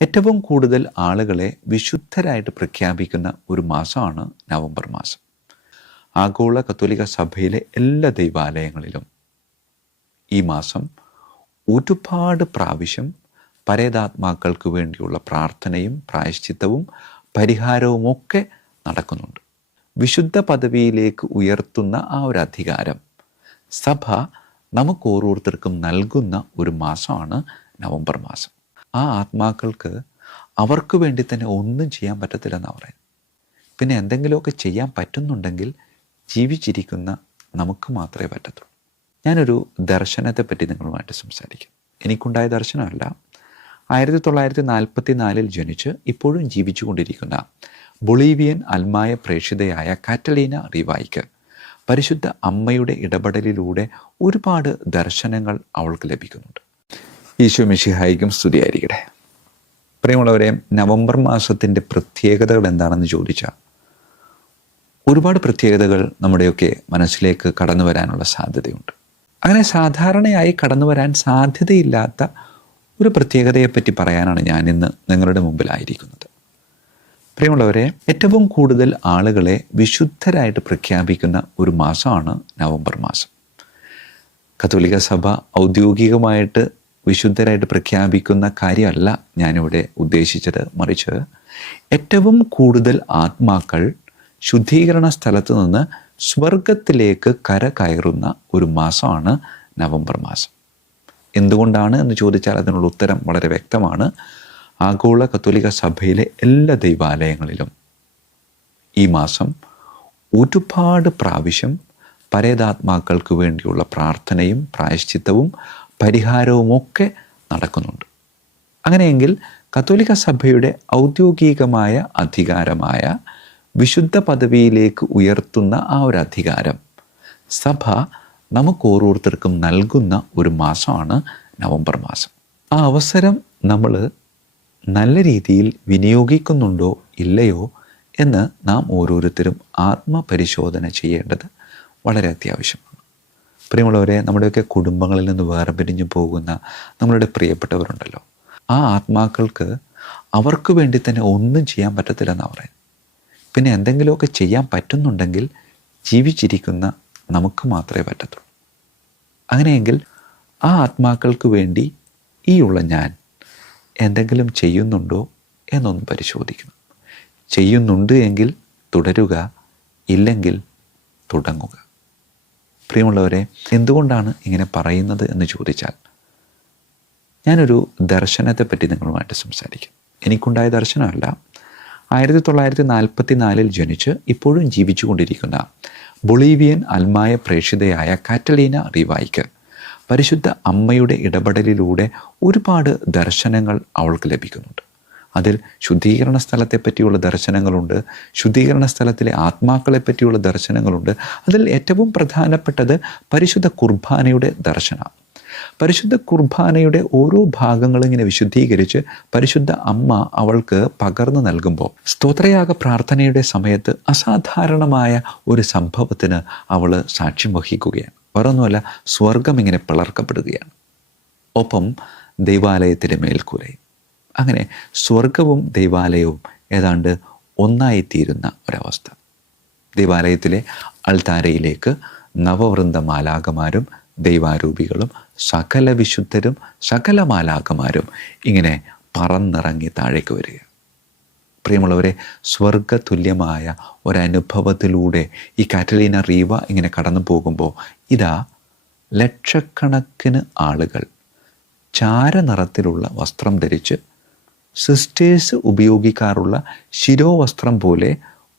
ഏറ്റവും കൂടുതൽ ആളുകളെ വിശുദ്ധരായിട്ട് പ്രഖ്യാപിക്കുന്ന ഒരു മാസമാണ് നവംബർ മാസം. ആഗോള കത്തോലിക്ക സഭയിലെ എല്ലാ ദൈവാലയങ്ങളിലും ഈ മാസം ഒരുപാട് പ്രാവശ്യം പരേതാത്മാക്കൾക്ക് വേണ്ടിയുള്ള പ്രാർത്ഥനയും പ്രായശ്ചിത്തവും പരിഹാരവുമൊക്കെ നടക്കുന്നുണ്ട്. വിശുദ്ധ പദവിയിലേക്ക് ഉയർത്തുന്ന ആ ഒരു അധികാരം സഭ നമുക്ക് ഓരോരുത്തർക്കും നൽകുന്ന ഒരു മാസമാണ് നവംബർ മാസം. ആ ആത്മാക്കൾക്ക് അവർക്ക് വേണ്ടി തന്നെ ഒന്നും ചെയ്യാൻ പറ്റത്തില്ലെന്നാണ് പറയുന്നത്. പിന്നെ എന്തെങ്കിലുമൊക്കെ ചെയ്യാൻ പറ്റുന്നുണ്ടെങ്കിൽ ജീവിച്ചിരിക്കുന്ന നമുക്ക് മാത്രമേ പറ്റത്തുള്ളൂ. ഞാനൊരു ദർശനത്തെപ്പറ്റി നിങ്ങളുമായിട്ട് സംസാരിക്കും. എനിക്കുണ്ടായ ദർശനമല്ല, 1944 ജനിച്ച് ഇപ്പോഴും ജീവിച്ചു കൊണ്ടിരിക്കുന്ന ബൊളീവിയൻ അൽമായ പ്രേക്ഷിതയായ കാറ്റലീന റീവായ്ക്ക് പരിശുദ്ധ അമ്മയുടെ ഇടപെടലിലൂടെ ഒരുപാട് ദർശനങ്ങൾ അവൾക്ക് ലഭിക്കുന്നുണ്ട്. ഈശോ മിശിഹായിക്കും സ്തുതിയായിരിക്കട്ടെ. പ്രിയമുള്ളവരെ, നവംബർ മാസത്തിൻ്റെ പ്രത്യേകതകൾ എന്താണെന്ന് ചോദിച്ചാൽ ഒരുപാട് പ്രത്യേകതകൾ നമ്മുടെയൊക്കെ മനസ്സിലേക്ക് കടന്നു വരാനുള്ള സാധ്യതയുണ്ട്. അങ്ങനെ സാധാരണയായി കടന്നു വരാൻ സാധ്യതയില്ലാത്ത ഒരു പ്രത്യേകതയെപ്പറ്റി പറയാനാണ് ഞാനിന്ന് നിങ്ങളുടെ മുമ്പിലായിരിക്കുന്നത്. പ്രിയമുള്ളവരെ, ഏറ്റവും കൂടുതൽ ആളുകളെ വിശുദ്ധരായിട്ട് പ്രഖ്യാപിക്കുന്ന ഒരു മാസമാണ് നവംബർ മാസം. കത്തോലിക്ക സഭ ഔദ്യോഗികമായിട്ട് വിശുദ്ധരായിട്ട് പ്രഖ്യാപിക്കുന്ന കാര്യമല്ല ഞാനിവിടെ ഉദ്ദേശിച്ചത്. മറിച്ച് ഏറ്റവും കൂടുതൽ ആത്മാക്കൾ ശുദ്ധീകരണ സ്ഥലത്ത് നിന്ന് സ്വർഗത്തിലേക്ക് കയറുന്ന ഒരു മാസമാണ് നവംബർ മാസം. എന്തുകൊണ്ടാണ് എന്ന് ചോദിച്ചാൽ അതിനുള്ള ഉത്തരം വളരെ വ്യക്തമാണ്. ആഗോള കത്തോലിക്ക സഭയിലെ എല്ലാ ദൈവാലയങ്ങളിലും ഈ മാസം ഒരുപാട് പ്രാവശ്യം പരേതാത്മാക്കൾക്ക് വേണ്ടിയുള്ള പ്രാർത്ഥനയും പ്രായശ്ചിത്തവും പരിഹാരവുമൊക്കെ നടക്കുന്നുണ്ട്. അങ്ങനെയെങ്കിൽ കത്തോലിക്ക സഭയുടെ ഔദ്യോഗികമായ അധികാരമായ വിശുദ്ധ പദവിയിലേക്ക് ഉയർത്തുന്ന ആ ഒരു അധികാരം സഭ നമുക്ക് ഓരോരുത്തർക്കും നൽകുന്ന ഒരു മാസമാണ് നവംബർ മാസം. ആ അവസരം നമ്മൾ നല്ല രീതിയിൽ വിനിയോഗിക്കുന്നുണ്ടോ ഇല്ലയോ എന്ന് നാം ഓരോരുത്തരും ആത്മപരിശോധന ചെയ്യേണ്ടത് വളരെ അത്യാവശ്യമാണ്. പ്രിയമുള്ളവരെ, നമ്മുടെയൊക്കെ കുടുംബങ്ങളിൽ നിന്ന് വേർപിരിഞ്ഞു പോകുന്ന നമ്മളുടെ പ്രിയപ്പെട്ടവരുണ്ടല്ലോ, ആ ആത്മാക്കൾക്ക് അവർക്ക് വേണ്ടി തന്നെ ഒന്നും ചെയ്യാൻ പറ്റത്തില്ലെന്നാണ് പറയുന്നത്. പിന്നെ എന്തെങ്കിലുമൊക്കെ ചെയ്യാൻ പറ്റുന്നുണ്ടെങ്കിൽ ജീവിച്ചിരിക്കുന്ന നമുക്ക് മാത്രമേ പറ്റത്തുള്ളൂ. അങ്ങനെയെങ്കിൽ ആ ആത്മാക്കൾക്ക് വേണ്ടി ഈ ഉള്ള ഞാൻ എന്തെങ്കിലും ചെയ്യുന്നുണ്ടോ എന്നൊന്ന് പരിശോധിക്കണം. ചെയ്യുന്നുണ്ട് എങ്കിൽ തുടരുക, ഇല്ലെങ്കിൽ തുടങ്ങുക. പ്രിയമുള്ളവരെ, എന്തുകൊണ്ടാണ് ഇങ്ങനെ പറയുന്നത് എന്ന് ചോദിച്ചാൽ ഞാനൊരു ദർശനത്തെപ്പറ്റി നിങ്ങളുമായിട്ട് സംസാരിക്കും. എനിക്കുണ്ടായ ദർശനമല്ല, 1944 ജനിച്ച് ഇപ്പോഴും ജീവിച്ചു കൊണ്ടിരിക്കുന്ന ബൊളീവിയൻ അൽമായ പ്രേക്ഷിതയായ കാറ്റലീന റീവായ്ക്ക് പരിശുദ്ധ അമ്മയുടെ ഇടപെടലിലൂടെ ഒരുപാട് ദർശനങ്ങൾ അവൾക്ക് ലഭിക്കുന്നുണ്ട്. അതിൽ ശുദ്ധീകരണ സ്ഥലത്തെ പറ്റിയുള്ള ദർശനങ്ങളുണ്ട്, ശുദ്ധീകരണ സ്ഥലത്തിലെ ആത്മാക്കളെ പറ്റിയുള്ള ദർശനങ്ങളുണ്ട്. അതിൽ ഏറ്റവും പ്രധാനപ്പെട്ടത് പരിശുദ്ധ കുർബാനയുടെ ദർശനം. പരിശുദ്ധ കുർബാനയുടെ ഓരോ ഭാഗങ്ങളും ഇങ്ങനെ വിശുദ്ധീകരിച്ച് പരിശുദ്ധ അമ്മ അവൾക്ക് പകർന്നു നൽകുമ്പോൾ സ്തോത്രയാഗ പ്രാർത്ഥനയുടെ സമയത്ത് അസാധാരണമായ ഒരു സംഭവത്തിന് അവൾ സാക്ഷ്യം വഹിക്കുകയാണ്. വേറൊന്നുമല്ല, സ്വർഗം ഇങ്ങനെ പിളർക്കപ്പെടുകയാണ്, ഒപ്പം ദൈവാലയത്തിലെ മേൽക്കൂരയും. അങ്ങനെ സ്വർഗവും ദൈവാലയവും ഏതാണ്ട് ഒന്നായിത്തീരുന്ന ഒരവസ്ഥ. ദൈവാലയത്തിലെ അൾത്താരയിലേക്ക് നവവൃന്ദ മാലാഖമാരും ദൈവാരൂപികളും സകല വിശുദ്ധരും സകല മാലാഖമാരും ഇങ്ങനെ പറന്നിറങ്ങി താഴേക്ക് വരിക. പ്രിയമുള്ളവരെ, സ്വർഗതുല്യമായ ഒരനുഭവത്തിലൂടെ ഈ കാറ്റലീന റീവ ഇങ്ങനെ കടന്നു പോകുമ്പോൾ ഇതാ ലക്ഷക്കണക്കിന് ആളുകൾ ചാരനിറത്തിലുള്ള വസ്ത്രം ധരിച്ച് സിസ്റ്റേഴ്സ് ഉപയോഗിക്കാറുള്ള ശിരോവസ്ത്രം പോലെ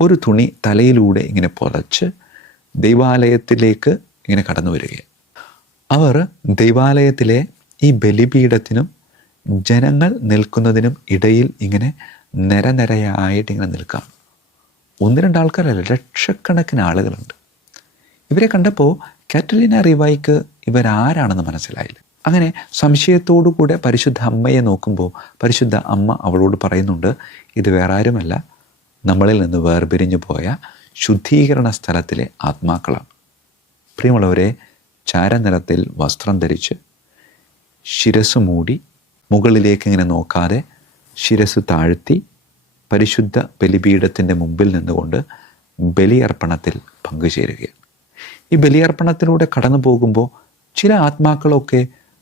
ഒരു തുണി തലയിലൂടെ ഇങ്ങനെ പുതച്ച് ദൈവാലയത്തിലേക്ക് ഇങ്ങനെ കടന്നു വരികയാണ്. അവർ ദൈവാലയത്തിലെ ഈ ബലിപീഠത്തിനും ജനങ്ങൾ നിൽക്കുന്നതിനും ഇടയിൽ ഇങ്ങനെ നിരനിരയായിട്ട് ഇങ്ങനെ നിൽക്കുകയാണ്. 1-2 ആൾക്കാരല്ല, ലക്ഷക്കണക്കിന് ആളുകളുണ്ട്. ഇവരെ കണ്ടപ്പോൾ കാറ്റലീന റീവായ്ക്ക് ഇവരാരാണെന്ന് മനസ്സിലായില്ല. അങ്ങനെ സംശയത്തോടു കൂടെ പരിശുദ്ധ അമ്മയെ നോക്കുമ്പോൾ പരിശുദ്ധ അമ്മ അവളോട് പറയുന്നുണ്ട്, ഇത് വേറെ ആരുമല്ല, നമ്മളിൽ നിന്ന് വേർപിരിഞ്ഞു പോയ ശുദ്ധീകരണ സ്ഥലത്തിലെ ആത്മാക്കളാണ്. പ്രിയമുള്ളവരെ, ചാരനിറത്തിൽ വസ്ത്രം ധരിച്ച് ശിരസ് മൂടി മുകളിലേക്ക് ഇങ്ങനെ നോക്കാതെ ശിരസ് താഴ്ത്തി പരിശുദ്ധ ബലിപീഠത്തിൻ്റെ മുമ്പിൽ നിന്നുകൊണ്ട് ബലിയർപ്പണത്തിൽ പങ്കുചേരുകയാണ്. ഈ ബലിയർപ്പണത്തിലൂടെ കടന്നു പോകുമ്പോൾ ചില ആത്മാക്കളൊക്കെ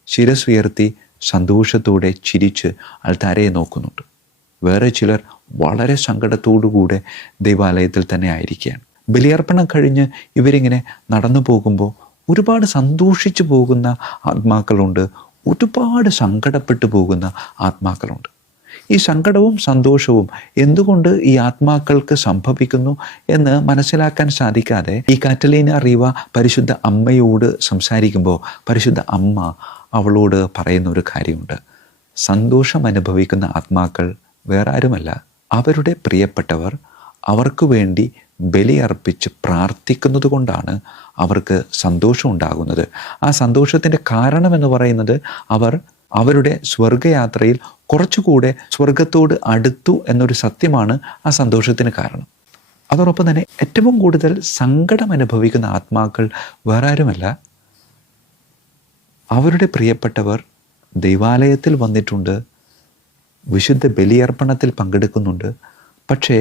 ശിരസ് ഉയർത്തി സന്തോഷത്തോടെ ചിരിച്ച് അൾത്താരയെ നോക്കുന്നുണ്ട്. വേറെ ചിലർ വളരെ സങ്കടത്തോടുകൂടെ ദൈവാലയത്തിൽ തന്നെ ആയിരിക്കുകയാണ്. ബലിയർപ്പണം കഴിഞ്ഞ് ഇവരിങ്ങനെ നടന്നു പോകുമ്പോൾ ഒരുപാട് സന്തോഷിച്ചു പോകുന്ന ആത്മാക്കളുണ്ട്, ഒരുപാട് സങ്കടപ്പെട്ടു പോകുന്ന ആത്മാക്കളുണ്ട്. ഈ സങ്കടവും സന്തോഷവും എന്തുകൊണ്ട് ഈ ആത്മാക്കൾക്ക് സംഭവിക്കുന്നു എന്ന് മനസ്സിലാക്കാൻ സാധിക്കാതെ ഈ കാറ്റലീന റീവ പരിശുദ്ധ അമ്മയോട് സംസാരിക്കുമ്പോൾ പരിശുദ്ധ അമ്മ അവളോട് പറയുന്ന ഒരു കാര്യമുണ്ട്. സന്തോഷം അനുഭവിക്കുന്ന ആത്മാക്കൾ വേറെ ആരുമല്ല, അവരുടെ പ്രിയപ്പെട്ടവർ അവർക്ക് വേണ്ടി ബലിയർപ്പിച്ച് പ്രാർത്ഥിക്കുന്നത് കൊണ്ടാണ് അവർക്ക് സന്തോഷം ഉണ്ടാകുന്നത്. ആ സന്തോഷത്തിൻ്റെ കാരണമെന്ന് പറയുന്നത് അവരുടെ സ്വർഗയാത്രയിൽ കുറച്ചുകൂടെ സ്വർഗത്തോട് അടുത്തു എന്നൊരു സത്യമാണ് ആ സന്തോഷത്തിന് കാരണം. അതോടൊപ്പം തന്നെ ഏറ്റവും കൂടുതൽ സങ്കടം അനുഭവിക്കുന്ന ആത്മാക്കൾ വേറെ ആരുമല്ല, അവരുടെ പ്രിയപ്പെട്ടവർ ദൈവാലയത്തിൽ വന്നിട്ടുണ്ട്, വിശുദ്ധ ബലിയർപ്പണത്തിൽ പങ്കെടുക്കുന്നുണ്ട്, പക്ഷേ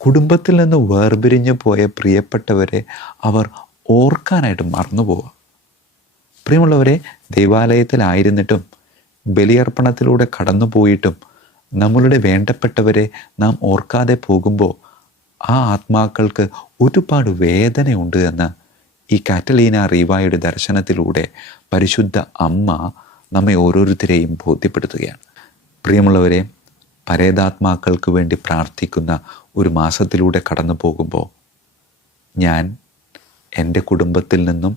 കുടുംബത്തിൽ നിന്ന് വേർപിരിഞ്ഞു പോയ പ്രിയപ്പെട്ടവരെ അവർ ഓർക്കാനായിട്ട് മറന്നുപോവുക. പ്രിയമുള്ളവരെ, ദൈവാലയത്തിലായിരുന്നിട്ടും ബലിയർപ്പണത്തിലൂടെ കടന്നു പോയിട്ടും നമ്മളുടെ വേണ്ടപ്പെട്ടവരെ നാം ഓർക്കാതെ പോകുമ്പോൾ ആ ആത്മാക്കൾക്ക് ഒരുപാട് വേദനയുണ്ട് എന്ന് ഈ കാറ്റലീന റീവായുടെ ദർശനത്തിലൂടെ പരിശുദ്ധ അമ്മ നമ്മെ ഓരോരുത്തരെയും ബോധ്യപ്പെടുത്തുകയാണ്. പ്രിയമുള്ളവരെ, പരേതാത്മാക്കൾക്ക് വേണ്ടി പ്രാർത്ഥിക്കുന്ന ഒരു മാസത്തിലൂടെ കടന്നു പോകുമ്പോൾ ഞാൻ എൻ്റെ കുടുംബത്തിൽ നിന്നും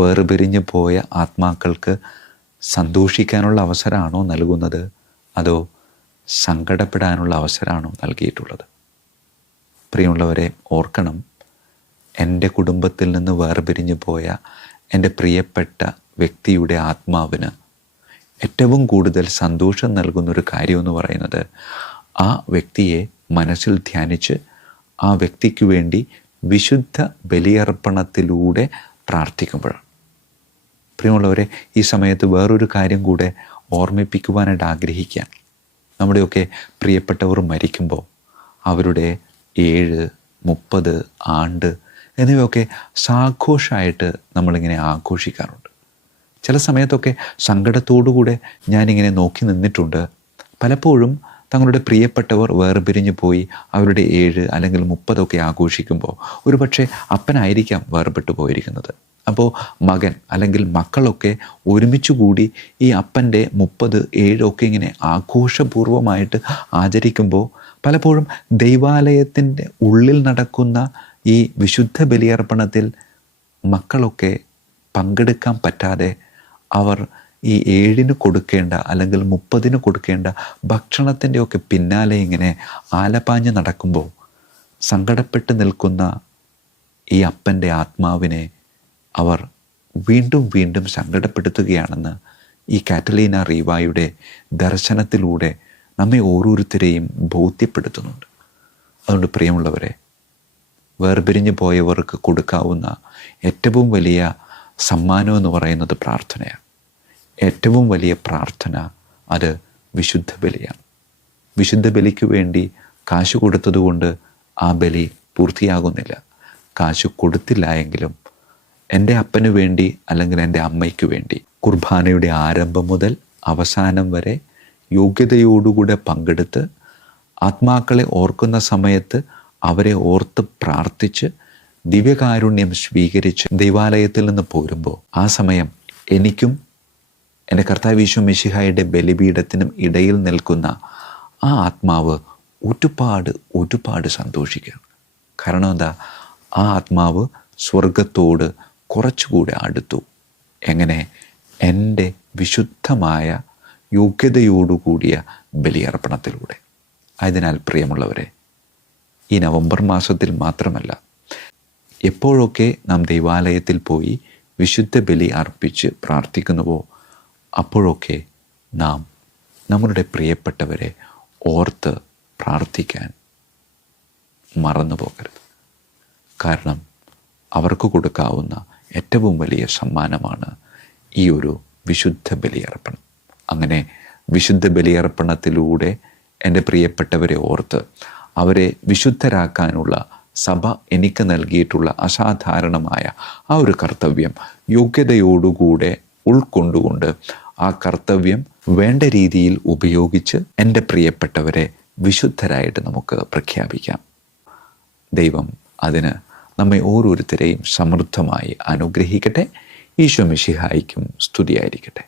വേർപിരിഞ്ഞു പോയ ആത്മാക്കൾക്ക് സന്തോഷിക്കാനുള്ള അവസരമാണോ നൽകുന്നത്, അതോ സങ്കടപ്പെടാനുള്ള അവസരമാണോ നൽകിയിട്ടുള്ളത്? പ്രിയമുള്ളവരെ, ഓർക്കണം, എൻ്റെ കുടുംബത്തിൽ നിന്ന് വേർപിരിഞ്ഞു പോയ എൻ്റെ പ്രിയപ്പെട്ട വ്യക്തിയുടെ ആത്മാവിന് ഏറ്റവും കൂടുതൽ സന്തോഷം നൽകുന്നൊരു കാര്യമെന്ന് പറയുന്നത് ആ വ്യക്തിയെ മനസ്സിൽ ധ്യാനിച്ച് ആ വ്യക്തിക്ക് വേണ്ടി വിശുദ്ധ ബലിയർപ്പണത്തിലൂടെ പ്രാർത്ഥിക്കുമ്പോഴാണ്. പ്രിയമുള്ളവരെ, ഈ സമയത്ത് വേറൊരു കാര്യം കൂടെ ഓർമ്മിപ്പിക്കുവാനായിട്ട് ആഗ്രഹിക്കാം. നമ്മുടെയൊക്കെ പ്രിയപ്പെട്ടവർ മരിക്കുമ്പോൾ അവരുടെ 7, 30 ആണ്ട് എന്നിവയൊക്കെ സാഘോഷമായിട്ട് നമ്മളിങ്ങനെ ആഘോഷിക്കാറുണ്ട്. ചില സമയത്തൊക്കെ സങ്കടത്തോടുകൂടെ ഞാനിങ്ങനെ നോക്കി നിന്നിട്ടുണ്ട്. പലപ്പോഴും തങ്ങളുടെ പ്രിയപ്പെട്ടവർ വേർപിരിഞ്ഞു പോയി അവരുടെ 7 അല്ലെങ്കിൽ 30 ആഘോഷിക്കുമ്പോൾ ഒരുപക്ഷെ അപ്പനായിരിക്കാം വേർപെട്ടു പോയിരിക്കുന്നത്. അപ്പോൾ മകൻ അല്ലെങ്കിൽ മക്കളൊക്കെ ഒരുമിച്ച് കൂടി ഈ അപ്പൻ്റെ 30, 7 ഇങ്ങനെ ആഘോഷപൂർവമായിട്ട് ആചരിക്കുമ്പോൾ പലപ്പോഴും ദൈവാലയത്തിൻ്റെ ഉള്ളിൽ നടക്കുന്ന ഈ വിശുദ്ധ ബലിയർപ്പണത്തിൽ മക്കളൊക്കെ പങ്കെടുക്കാൻ പറ്റാതെ അവർ ഈ 7 കൊടുക്കേണ്ട അല്ലെങ്കിൽ 30 കൊടുക്കേണ്ട ഭക്ഷണത്തിൻ്റെയൊക്കെ പിന്നാലെ ഇങ്ങനെ ആലപാഞ്ഞ് നടക്കുമ്പോൾ സങ്കടപ്പെട്ട് നിൽക്കുന്ന ഈ അപ്പൻ്റെ ആത്മാവിനെ അവർ വീണ്ടും വീണ്ടും സങ്കടപ്പെടുത്തുകയാണെന്ന് ഈ കാറ്റലീന റീവായുടെ ദർശനത്തിലൂടെ നമ്മെ ഓരോരുത്തരെയും ബോധ്യപ്പെടുത്തുന്നുണ്ട്. അതുകൊണ്ട് പ്രിയമുള്ളവരെ, വേർപിരിഞ്ഞു പോയവർക്ക് കൊടുക്കാവുന്ന ഏറ്റവും വലിയ സമ്മാനം എന്ന് പറയുന്നത് പ്രാർത്ഥനയാണ്. ഏറ്റവും വലിയ പ്രാർത്ഥന അത് വിശുദ്ധ ബലിയാണ്. വിശുദ്ധ ബലിക്ക് വേണ്ടി കാശ് കൊടുത്തതുകൊണ്ട് ആ ബലി പൂർത്തിയാകുന്നില്ല. കാശ് കൊടുത്തില്ല എങ്കിലും എൻ്റെ അപ്പന് വേണ്ടി അല്ലെങ്കിൽ എൻ്റെ അമ്മയ്ക്ക് വേണ്ടി കുർബാനയുടെ ആരംഭം മുതൽ അവസാനം വരെ യോഗ്യതയോടുകൂടെ പങ്കെടുത്ത് ആത്മാക്കളെ ഓർക്കുന്ന സമയത്ത് അവരെ ഓർത്ത് പ്രാർത്ഥിച്ച് ദിവ്യകാരുണ്യം സ്വീകരിച്ച് ദൈവാലയത്തിൽ നിന്ന് പോരുമ്പോൾ ആ സമയം എനിക്കും എൻ്റെ കർത്താവ് ഈശോ മിശിഹായുടെ ബലിപീഠത്തിനും ഇടയിൽ നിൽക്കുന്ന ആ ആത്മാവ് ഒരുപാട് സന്തോഷിക്കുകയാണ്. കാരണം എന്താ? ആ ആത്മാവ് സ്വർഗത്തോട് കുറച്ചുകൂടെ അടുത്തു. എങ്ങനെ? എൻ്റെ വിശുദ്ധമായ യോഗ്യതയോടുകൂടിയ ബലിയർപ്പണത്തിലൂടെ. ആയതിനാൽ പ്രിയമുള്ളവരെ, ഈ നവംബർ മാസത്തിൽ മാത്രമല്ല, എപ്പോഴൊക്കെ നാം ദൈവാലയത്തിൽ പോയി വിശുദ്ധ ബലി അർപ്പിച്ച് പ്രാർത്ഥിക്കുന്നുവോ അപ്പോഴൊക്കെ നാം നമ്മളുടെ പ്രിയപ്പെട്ടവരെ ഓർത്ത് പ്രാർത്ഥിക്കാൻ മറന്നു പോകരുത്. കാരണം അവർക്ക് കൊടുക്കാവുന്ന ഏറ്റവും വലിയ സമ്മാനമാണ് ഈ ഒരു വിശുദ്ധ ബലിയർപ്പണം. അങ്ങനെ വിശുദ്ധ ബലിയർപ്പണത്തിലൂടെ എൻ്റെ പ്രിയപ്പെട്ടവരെ ഓർത്ത് അവരെ വിശുദ്ധരാക്കാനുള്ള സഭ എനിക്ക് നൽകിയിട്ടുള്ള അസാധാരണമായ ആ ഒരു കർത്തവ്യം യോഗ്യതയോടുകൂടെ ഉൾക്കൊണ്ടുകൊണ്ട് ആ കർത്തവ്യം വേണ്ട രീതിയിൽ ഉപയോഗിച്ച് എൻ്റെ പ്രിയപ്പെട്ടവരെ വിശുദ്ധരായിട്ട് നമുക്ക് പ്രഖ്യാപിക്കാം. ദൈവം അതിന് നമ്മെ ഓരോരുത്തരെയും സമൃദ്ധമായി അനുഗ്രഹിക്കട്ടെ. ഈശോ മിശിഹായ്ക്കും സ്തുതിയായിരിക്കട്ടെ.